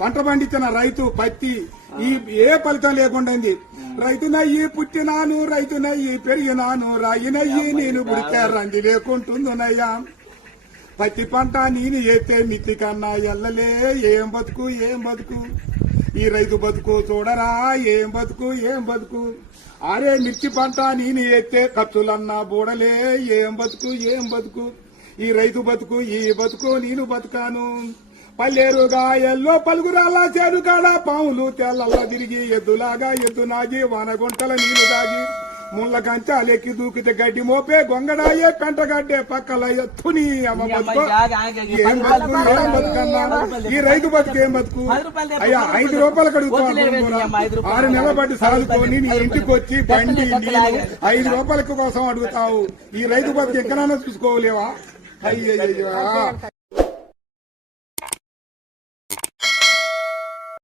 పంట పండించిన రైతు పత్తి ఈ ఏ ఫలితం లేకుండా రైతునయ్యి పుట్టినాను రైతునయ్యి పెరిగినాను రాయినయ్యి నేను పుడితే రంది లేకుంటుందునయ్యా పత్తి పంట నేను ఏతే మిత్తి కన్నా ఎల్లలే ఏం బతుకు ఏం బతుకు? ఈ రైతు బతుకు చూడరా ఏం బతుకు ఏం బతుకు? అరే మిర్చి పంట నేను ఎత్తే ఖర్చులన్నా బూడలే ఏం బతుకు ఏం బతుకు? ఈ రైతు బతుకు ఈ బతుకు నేను బతుకాను. పల్లెరు గాయల్లో పలుగురాల చేరు కాడ పాములు తెల్లల్లా తిరిగి ఎద్దులాగా ఎద్దు నాగి వానగుంటల నీళ్ళు దాగి ముళ్ళ కంచాలెక్కి దూకితే గడ్డి మోపే గొంగడాయే పెంటగడ్డే పక్కల ఎత్తుని అమ్మ బతుకు. ఏం బతుకు ఏం బతుకన్నా ఈ రైతు బతుకు ఏం బతుకు? అయ్యా ఐదు రూపాయలు కడుగుతావు ఆరు నెలల బట్టి సాదుకొని నీ ఇంటికి వచ్చి బండి ఐదు రూపాయల కోసం అడుగుతావు. ఈ రైతు బతుకు ఎక్కడైనా చూసుకోలేవా? అయ్యయ్యో.